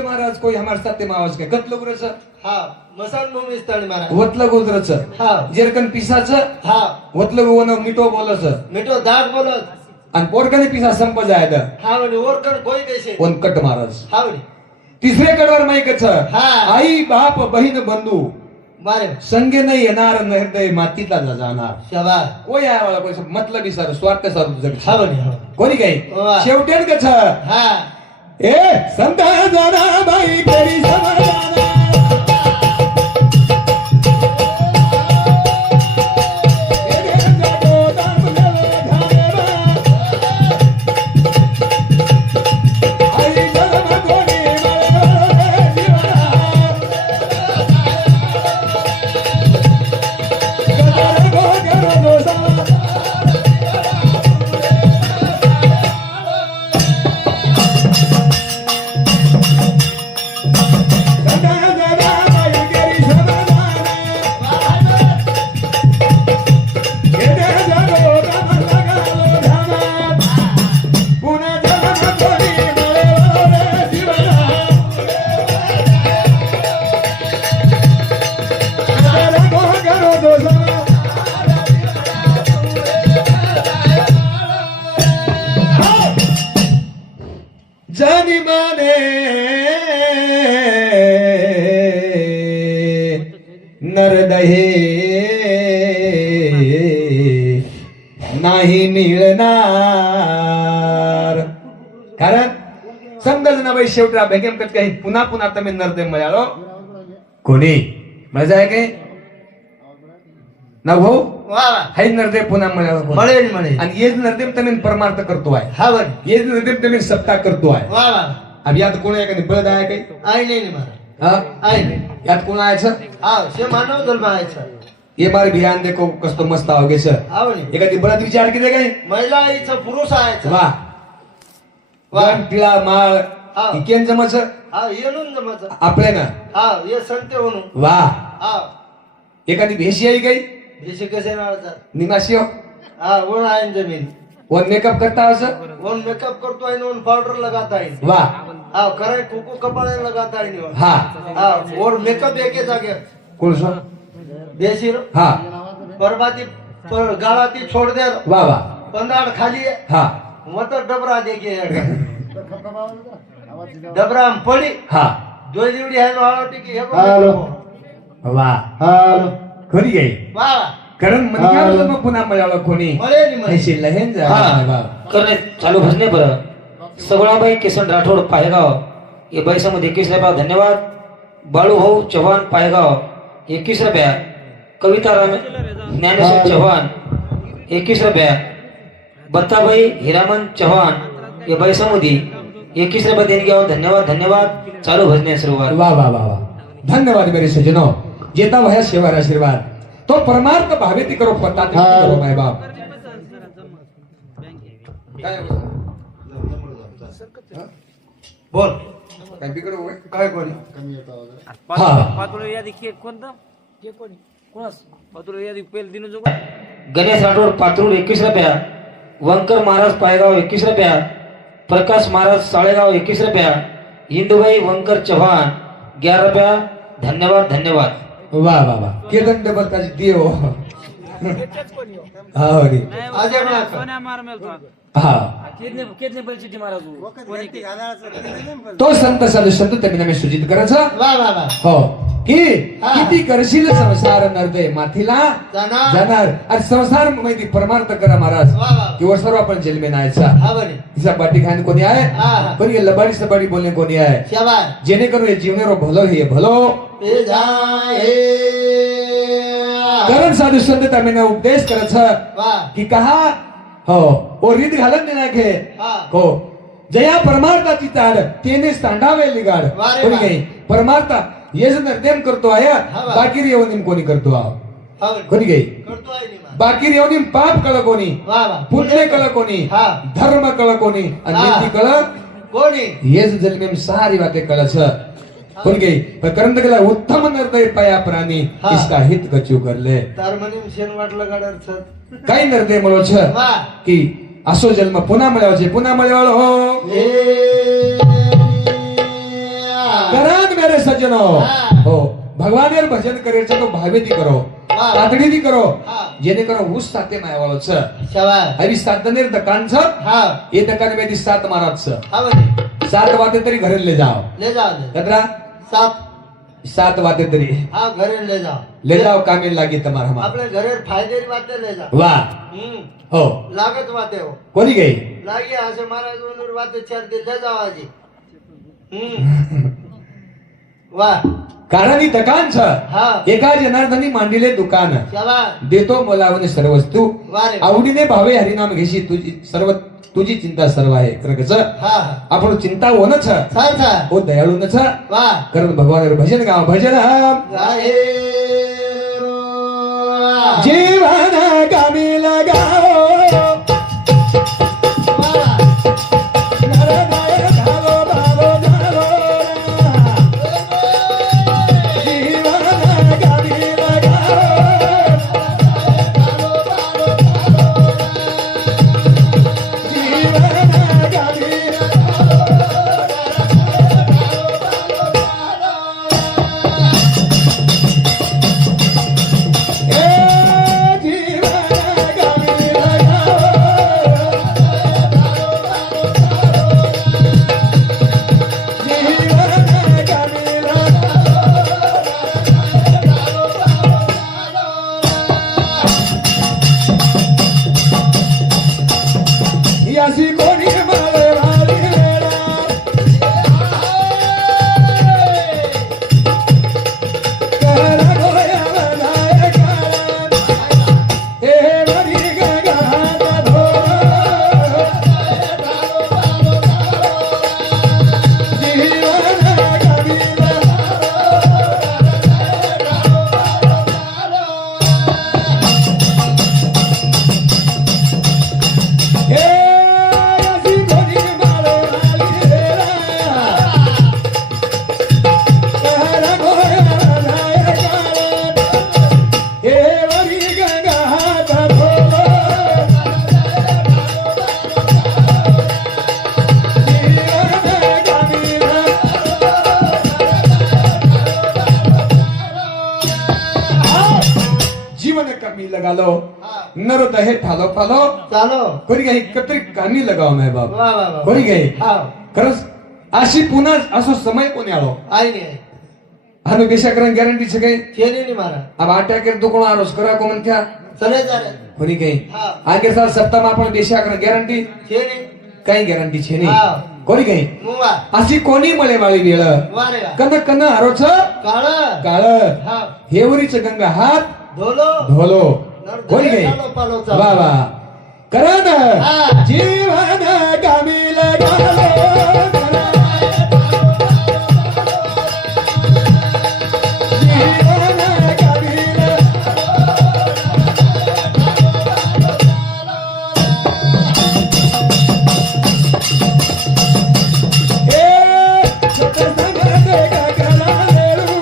महाराज कोई हमारे साथ में आवाज के गत लोग रच हाँ मसान भूमी स्थानी महाराज वतलं गोत्रच हाँ जेरकन पिसाच हाँ वतलं वन मिठो बोलच मिठो दाग बोलत आणि पोरकने पिसा संप जाय द हाँ वनी ओरकण कोई देशे वन कट महाराज हाँ वनी तिसरे कडवर माईकच हाँ. आई बाप बहीण बंधू मारे संगे नाही येणार न हृदय मातीतला जाणार शाबाश कोई आहे वाला कोई मतलब सर स्वार्थ सर जग हाँ वनी हाँ कोणी काही वा. शेवटेन कछ हाँ ए संत जाना बाई करी समाधान जानी माने नरदहे नाही मिळणार कारण समजा जनाबाई शेवटी बेगेम कच काही पुन्हा पुन्हा तुम्ही नरदे मिळालो कोणी मजा आहे काय ना भाऊ वाह वाह हाय नरदेव पुन्हा मिळालो मळे नी मळे आणि येज नरदेव तुम्ही परमार्थ करतो आहे हाँ वनी येज नरदेव तुम्ही सत्ता करतो आहे वाह वाह अब यात कोण आहे का बळद आहे काही आई नहीं नहीं महाराज हा आई नहीं यात कोण आहे सर हाँ से मानव दल में आए सर ये बार ध्यान देखो कसतो मस्त आओगे सर हाँ वनी एखादी बळद विचार केले काय महिला आईचं पुरुष आहे सर वा वा. वन टिळा माळ हा. इकेन जमच हाँ ये नून जमत आपले ना हाँ ये संते होणू वा हाँ एखादी भेशी आहे काही जैसे कैसे ना सर निमाशी हो हाँ वो आए जमीन वन मेकअप करता असं वन मेकअप करतो आहे वन पाउडर लगाता है वा हाँ करे कुकू कपड़े लगाता है नहीं हा हाँ और मेकअप एक जागे कोण सो देशी रो हा बर्बादी पर गाळाती छोड़ दे वा वा पंदाड़ खाली है हा मत डबरा देखिए डबरा हम पड़ी हा दो जीवड़ी है नो आलो टिकी है हालो. वा हालो खरी गई वाह कारण म्हणजे मग पुन्हा मिळालं कोणी मळे नी मळे ऐशी लहेन जा हा. वा. करणे चालू भजने बरं सगुणाबाई किसन राठोड पायगाव ये पैशामध्ये 21 रुपया धन्यवाद बाळू भाऊ चव्हाण पायगाव 21 रुपया कविता राम ज्ञानेश्वर चव्हाण 21 रुपया, बत्ताबाई हिरामन चव्हाण ये बैसामुदी 21 रुपये देणगी आहे. धन्यवाद धन्यवाद. चालू भजने सुरुवात. वाह वाह वाह वाह, धन्यवाद मेरे सज्जनों. जेता वह सेवा आशीर्वाद तो परमार्थ भावेती करो पता करो माय बाप. बोल काय बिघड होय? काय कोणी पातुळ यादी केक कोणता कोणास पातुळ यादी पहिले दिन जो गणेश राठोड पात्रूड 21 रुपया, वंकर महाराज पायगाव 21 रुपया, प्रकाश महाराज साळेगाव 21 रुपया, हिंदुबाई वंकर चव्हाण 11 रुपया. धन्यवाद धन्यवाद. वाह वाह वाह, केदंड बलताजी देव. हा हरी. आज आपला कोण्या मार मेलतो हा केतने पैसे महाराज कोणी तो संत साधू संत त्यांनी नामे सूचित करायचं. वा वा वा हो की हा. किती करशील संसार नरदय माथीला जाणार. जाणार. आणि संसार माहिती परमार्थ करा महाराज. वा वा किंवा सर्व आपण जन्मे नायचा. हा बरे तिचा बाटी खाणे कोणी आहे, हा, हा. पण हे लबाडी सबाडी बोलणे कोणी आहे. शाबास जेणेकरून हे जीवनेरो भलो हे भलो ए जाए कारण साधू संत त्यांनी उपदेश करायचं वा की कहा हो ओ रीत घालत नाही घे हा. हो जया परमार्थाची ताड तेने सांडावे लिगाड. वा रे कोणी वा. काही परमार्थ येस निर्देम करतो आहे, हा वा. बाकी येऊन कोणी करतो आहो. हा बरे. कोणी काही करतो आहे निमा. बाकी येऊन पाप कळ कोणी, वा वा पुण्य कळ कोणी, हा. धर्म कळ कोणी आणि हा. नीती कळ कोणी येस जन्मेम सारी वाते कळस. कोणी काही पण करंत गेला उत्तम निर्दय पाया प्राणी हा. इसका हित गचू करले. तार म्हणे शेण वाटलं गाड्यावर सर काही निर्दय म्हणो छ वा की असो जन्म पुन्हा मिळावचे पुन्हा मिळवाळ हो. ए करान मेरे सज्जनो. हा. हो भगवानेर भजन करायचं तो भावेती करो, हा. तातडीती करो, हा. जेणेकरून ऊस साते मायवाळच शाबास अभी सातनेर दकानच हा ये दकान मध्ये 7 महाराज हा बरे 7 वाते तरी घरी ले जाओ. ले जाओ ले. कतरा सात 7 वाते तरी हा घरे ले जाओ ले जाओ कामी लागी तुम्हारा. आपल्या घरे फायदेरी वाते ले जाओ. वाह हो लागत वाते हो कोणी गई लागे असे महाराज वाते 4 दिन ले जाओ आजी. वा कारण ही दकानच हा एका जनार्दनी मांडिले दुकान शाबास देतो मोलावने सर्व वस्तू वा रे आवडीने भावे हरिनाम घेशी तुझी सर्व तुझी चिंता सर्व आहे. खरंच हा हा आपण चिंता होणच छान छान हो दयाळूनच वा कारण भगवान भजन गाव भजन गाये रो. जीवन कामी लगाओ वा. नरनाय धावो भावो धावो जीवन कामी लगाओ जीवन कामी यासी कोणी माले वाली वेळा करा गोया बनाय कारण हे वरी गंगा धो जीवन कबीला हे यासी कोणी माले वाली वेळा करा गोया बनाय कारण हे वरी गंगा धो जीवन कमी लगा लो हा नर दहे ठालो फालो चालो कोणी काही कतरी कामी लगाव नाही बाबा वा वा वा कोणी काही हा खरंच अशी पुन्हा असो समय कोणी आलो आई नाही आम्ही बेशाकरण गॅरंटी છે કઈ छेनी नहीं मारा अब आट्या के दुकोण आरोस करा को मन क्या चले जा रे कोणी काही हा आगे साल सप्ताह आपण बेशाकरण गॅरंटी छेनी काही गॅरंटी છે નહીં हा कोणी काही मुवा अशी कोणी मळे माळी वेळ वा रे वा कन कन आरोच काळ काळ हा हेवरीच गंगा हात ढोलो ढोलो नर कोणी गे चालो पालो चालो. वा वा करण हा. जीवन गामील गालो जीवन गामील ए सत्संग देखा करालेरू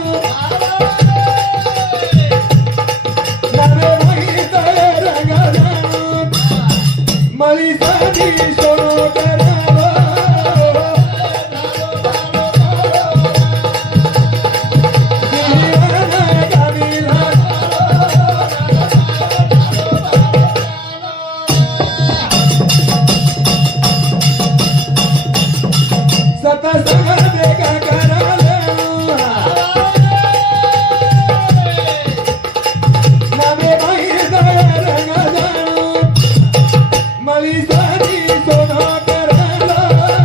नवे माहीत रंगना मळी साधी सोनो करावं जीवन गावीला सत्संग देखा करालेरू नवे माहीत रंगना मळी साधी सोनो करावं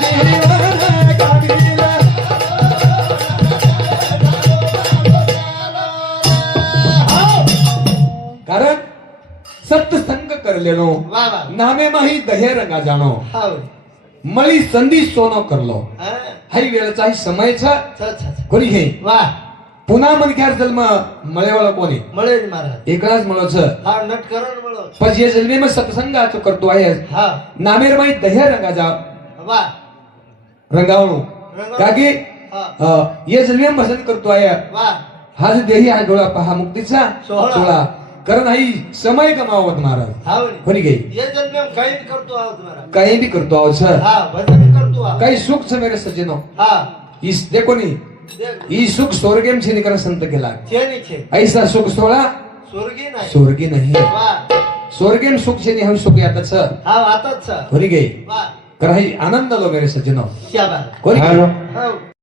जीवन गावीला कारण सत्संग करलेलो वा वा नामे माही दहे रंगा जाणो हा मळी संधी सोनो करलो हा. हाई वेळचा ही समयचा छ, छ, छ. कोणी घे वा पुन्हा मनख्यार जन्म मळेवाला कोणी मळे रे महाराज एकलाच मळच हा नटकरण मळो पण ये जन्मे में सत्संगाचो करतो आहे हा नामेर माही दहे रंगा जा वा रंगावणो रंगावणो. कागे हा ये जन्मे में भजन करतो आहे वा हा जो देही हा डोळा पहा मुक्तीचा सोहळा. सोहळा कारण हाई समय गमावत महाराज हा म्हणे. कोणी घे ये जन्म काही भी करतो आहोत महाराज काही भी करतो आहोत सर हा भजन करतो आहोत काही सुख से मेरे सज्जनो हा इस देखो नी देख ई सुख स्वर्गेम से निकर संत केला छे नहीं छे ऐसा सुख सोहळा स्वर्गी नाही स्वर्गी नाही वा स्वर्गेम सुख से नहीं हम सुख यातच हा आताच कोणी घे वा कर हाई आनंद लो मेरे सज्जनो शाबास कोणी घे? हो